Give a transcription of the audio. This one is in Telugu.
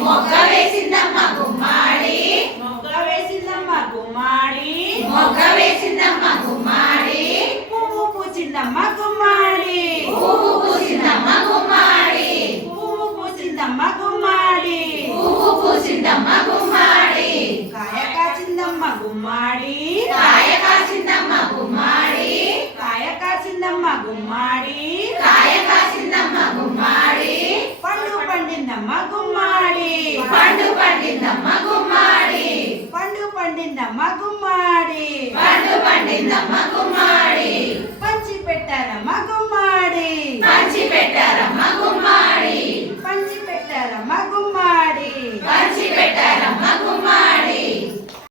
మొగ్గ వేసిందమ్మ గుమ్మాడి మొగ్గ వేసిందమ్మ గుమ్మాడి మొగ్గ వేసిందమ్మ గుమ్మాడి పువ్వు పూసిందమ్మ గుమ్మాడి పువ్వు పూసిందమ్మ గుమ్మాడి పువ్వు పూసిందమ్మ గుమ్మాడి పువ్వు పూసిందమ్మ గుమ్మాడి కాయ కాసిందమ్మ గుమ్మాడి కాయ కాసిందమ్మ గుమ్మాడి కాయ కాసిందమ్మ గుమ్మాడి కాయ కాసిందమ్మ గుమ్మాడి పండు పండిందమ్మ గుమ్మాడి పండు పండిందమ్మ గుమ్మాడి పండు పండిందమ్మ గుమ్మాడి పండు పండిందమ్మ గుమ్మాడి పంచి పెట్టారమ్మ గుమ్మాడి